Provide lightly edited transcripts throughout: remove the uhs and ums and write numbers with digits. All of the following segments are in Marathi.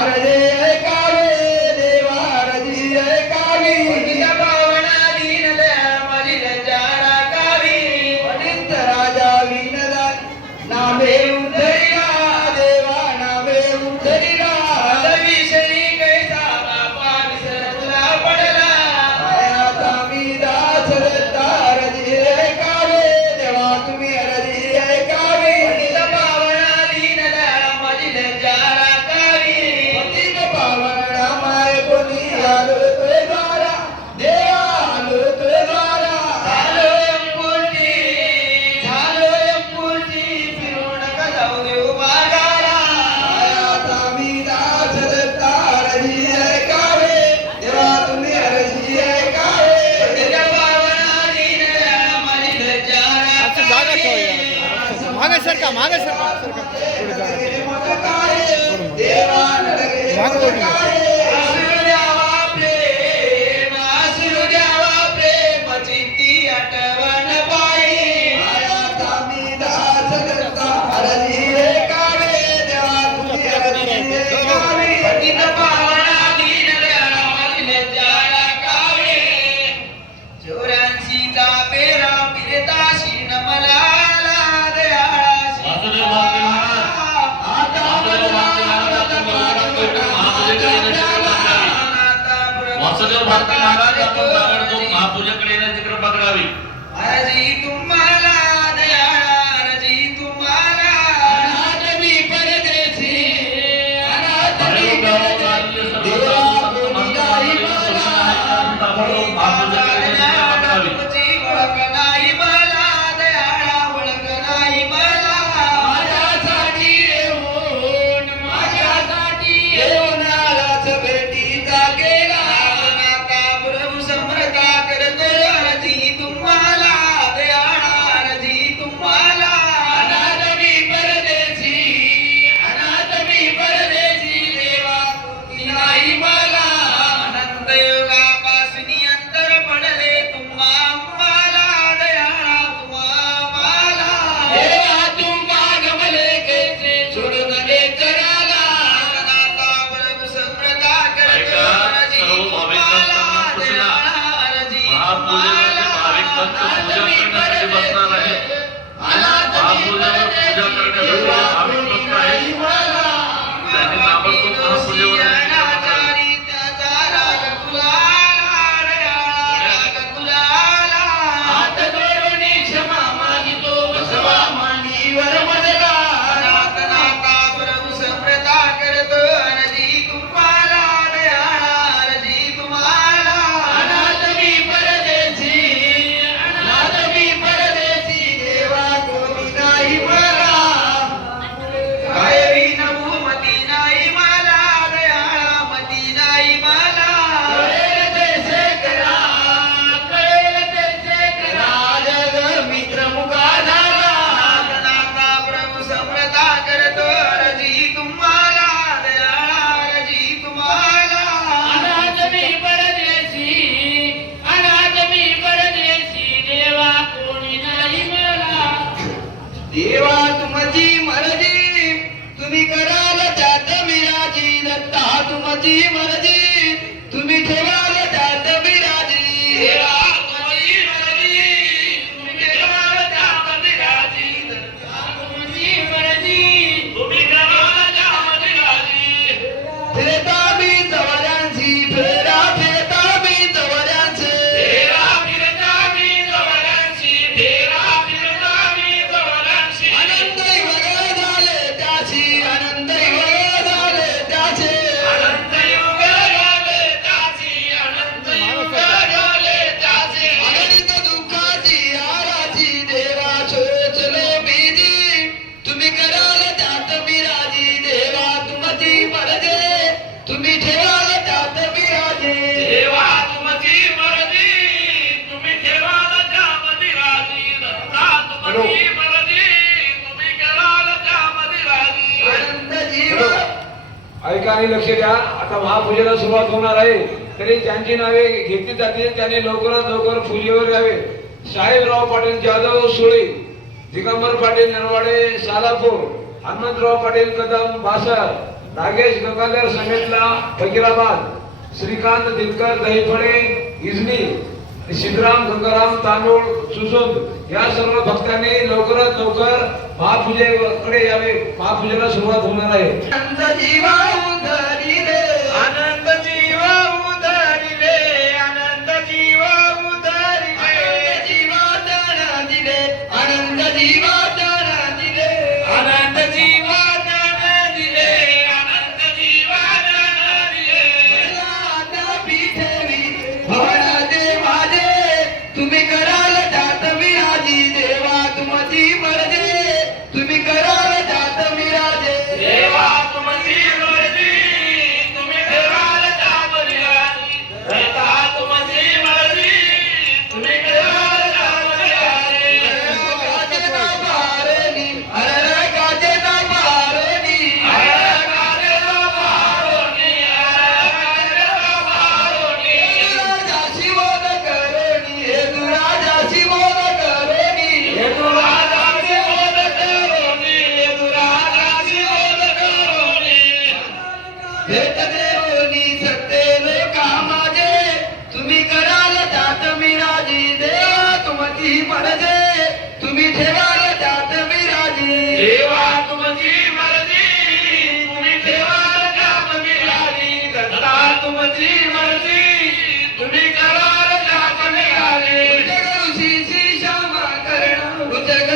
अरजी ऐकावे देवा अरजी ऐकावी पावना दीन दयाळ माझी लज्जा राखावी पतित राजा विनदान नामे उद्धरिला देवा नामे उद्धरिला विषयी कैसा बापा विसर तुला पडला आता मी दास दत्ता अरजी ऐकावे देवा तुम्ही अरजी ऐकावी पतित पावना दीन दयाळ माझी लज्जा राखावी पतित पावना माय कोणी आलो तुझे द्वारा देवा आलो तुझे द्वारा झालो अंकुरची फिरू नका जाऊ देऊ मागारा आता मी दास दत्ता अरजी ऐकावे देवा तुम्ही अरजी ऐकावे पतित पावना दीन दयाळ माझी लज्जा राखावी मागे सरका पुढे जागा आसरू द्यावा प्रेम चित्ती आठवण पायी आता मी दास दत्ता अरजी ऐकावे देवा तुम्ही अरजी ऐकावी पतित पावना दीन दयाळ माझी लज्जा राखावी 84 चा पेरा फिरताशी न मला वासुदेव भारती महाराज आपण ताबडतोब महापूजेकडे येण्याची कृपा करावी. अरजी तुम्हाला दयाळा अरजी तुम्हाला अनाथ मी परदेशी अनाथ मी परदेशी देवा कोणी नाही मला ताबडतोब महापूजेकडे येण्याची कृपा करावी. तुमची ओळख नाही मला दयाळा ओळख नाही मला माझ्यासाठी येऊन आलाच भेटीचा गेला नाता प्रभू समर्था करतो अरजी तुम्हाला दयाळा अरजी तुम्हाला अनाथ मी परदेशी देवा कोणी नाही मला अनंत योगापासून अंतर पडले तुम्हा आम्हाला दयाळा तुम्हा मला देवा तुम्हा गमले कैसे सोडून दे कराला नाता प्रभू समर्था करतो अरजी सर्व भाविक तुम्हाला भक्तांना सूचना. दयाळा अरजी महापूजेमध्ये भाविक भक्त पूजा करण्यासाठी बसणार आहे. महापूजेवर पूजा करण्यासाठी भाविक भक्त आहेत. त्यांनी ताबडतोब महापूजेवर येण्याची कृपा करावी. हात जोडून क्षमा मागितो बसवा मांडीवर मजला नाता प्रभू समर्था करतो अरजी तुम्हाला दयाळा अरजी तुम्हाला अनाथ मी परदेशी देवा कोणी नाही मला काय नवू मती नाही मला दयाळा मती नाही मला कळेल तैसे करा जग मित्र मुका झाला नाता प्रभू समर्था करतो अरजी तुम्हाला दयाळा अरजी तुम्हाला अनाथ मी परदेशी देवा कोणी नाही मला देवा तुमची मर्जी तुम्ही कराल त्यात मिराजी दत्ता तुमची मर्जी तुम्ही ठेवाल त्यात मिराजी देवा तुमची मर्जी तुम्ही ठेवाल त्यात मिराजी दत्ता तुमची मर्जी तुम्ही ठेवाल त्यात मिराजी फिरता मी जवळ्यांशी फेरा फिरता मी जवळ्यांशी फेरा फिरता मी जवळ्यांशी आनंद युग झाले त्याची आनंद युग झाले त्याचे आनंद युग झाले त्याची आनंद युग झाले त्याचे अगणित दुःखाची आराची देवा शोचलो बीजी तुम्ही कराल त्यात मिराजी देवा तुमची मर्जी तुम्ही ठेवाल त्यात मिराजी देवा तुमची मर्जी तुम्ही ठेवाल त्यात मिराजी दत्ता तुमची मर्जी तुम्ही कराल त्यात मिराजी आनंद जीव ऐका आणि लक्ष द्या. आता महापूजेला सुरुवात होणार आहे. तरी ज्यांची नावे घेतली जातील त्यांनी लवकरात लवकर पूजेवर यावे. साहेबराव पाटील जाधव सुळे, दिगंबर पाटील नरवाडे सालापूर, हनुमंतराव पाटील कदम बासर, नागेश गंगाधर समेतला फकीराबाद, श्रीकांत दिनकर दहीफळे इजनी, सिद्धराम गंगाराम तांदूळ सुसुंद या सर्व भक्तांनी लवकरात लवकर महापूजेकडे यावे. महापूजेला सुरुवात होणार आहे. आनंद जीवा उधरी रे, आनंद जीवा उधरी रे, आनंद जीवा उधरी रे, जीवा दान दिले, आनंद जीवा दान दिले, आनंद जीवा दान दिले, आनंद जीवा दान दिले. आता पीठेवी भवनाचे माझे, तुम्ही कराल जात विराजी देवा तुमची मर्जी, तुम्ही कराल जात विराजे देवा तुमची मर्जी, तुम्ही कराल जात विराजी देवा तुमची मर्जी, तुम्ही कराल जात विराजे. गाजेला बारणी, अरे गाजेला बारणी, अरे गाजेला बारणी, अरे गाजेला बारणी. राजाशी बोल करणी, हे तू राजाशी बोल करणी, हे तू राजाशी बोल करणी, हे तू राजाशी बोल करणी. भेट देवनी सत्तेल कामाजे, तुम्ही कराल जात विराजी देवा तुमची मर्जी, तुम्ही ठेवाल जात विराजी देवा तुमची मर्जी, तुम्ही ठेवाल जात विराजी दत्ता तुमची मर्जी, तुम्ही कराल जात विराजी. ऋषी श्यामा करणा,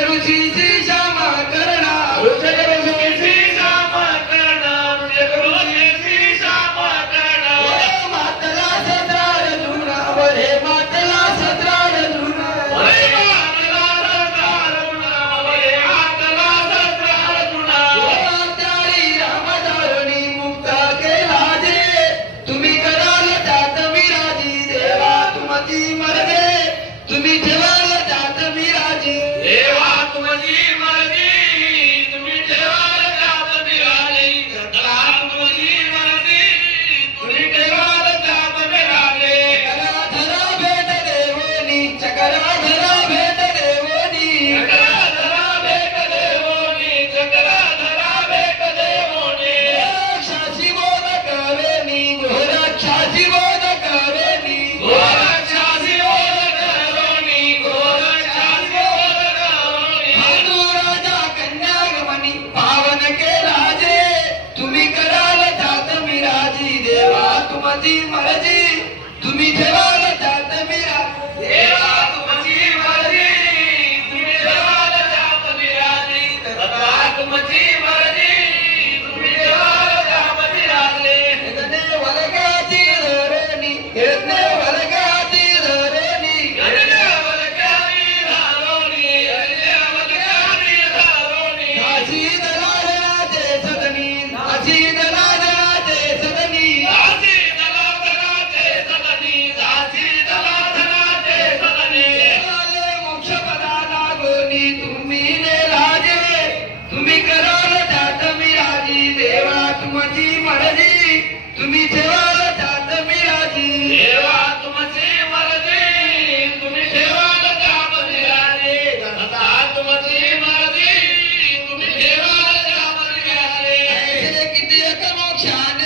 ऋषी श्यामा करणा, ऋषी श्यामा करणा, ऋषी श्यामा करणा. हे मातला सत्रार जुना, हे मातला सत्रार जुना, हे मातला सत्रार जुना, हे मातला सत्रार जुना. त्यारी रामधारणी मुक्त केला जे, तुम्ही कराल जात विराजी देवा तुमची मर्जी, तुम्ही ठेवाल जात विराजी देवा तुमची मर्जी, तुम्ही ठेवाल जात विराजी दत्ता तुमची मर्जी, तुम्ही ठेवाल जात विराजी. चक्राधरा भेट देवोनी, चक्राधरा भेट देवोनी, चक्राधरा भेट देवोनी, चक्राधरा भेट देवोनी. गोरक्षाशी बोध करेनी, गोरक्षाशी बोध करेनी, गोरक्षाशी बोध करोनी, गोरक्षाशी बोध करोनी. हातू राजा कन्यागमनी पावन केला जे, तुम्ही कराल जात विराजी देवा तुमची मर्जी, तुम्ही ठेवाल जात विराजी देवा तुमची मर्जी, तुम्ही ठेवाल जात विराजी दत्ता तुमची मर्जी, तुम्ही ठेवाल जात विराजी. यज्ञ वल्गाची धरणी, यज्ञ वल्गाची धरणी, यज्ञ वल्गाची धरणी, यज्ञ वल्गाची धरणी. झाशी दलालाचे सदनी, झाशी दलालाचे सदनी, झाशी दलालाचे सदनी, झाशी दलालाचे सदनी. देवाले मोक्ष पदाला गोनी तुम्ही नेलाजे, तुम्ही कराल जात विराजी देवा तुमची मर्जी, तुम्ही ठेवाल जात विराजी देवा तुमची मर्जी, तुम्ही ठेवाल जात विराजी दत्ता तुमची मर्जी, तुम्ही ठेवाल जात विराजी. ऐसे किती एक मोक्षाने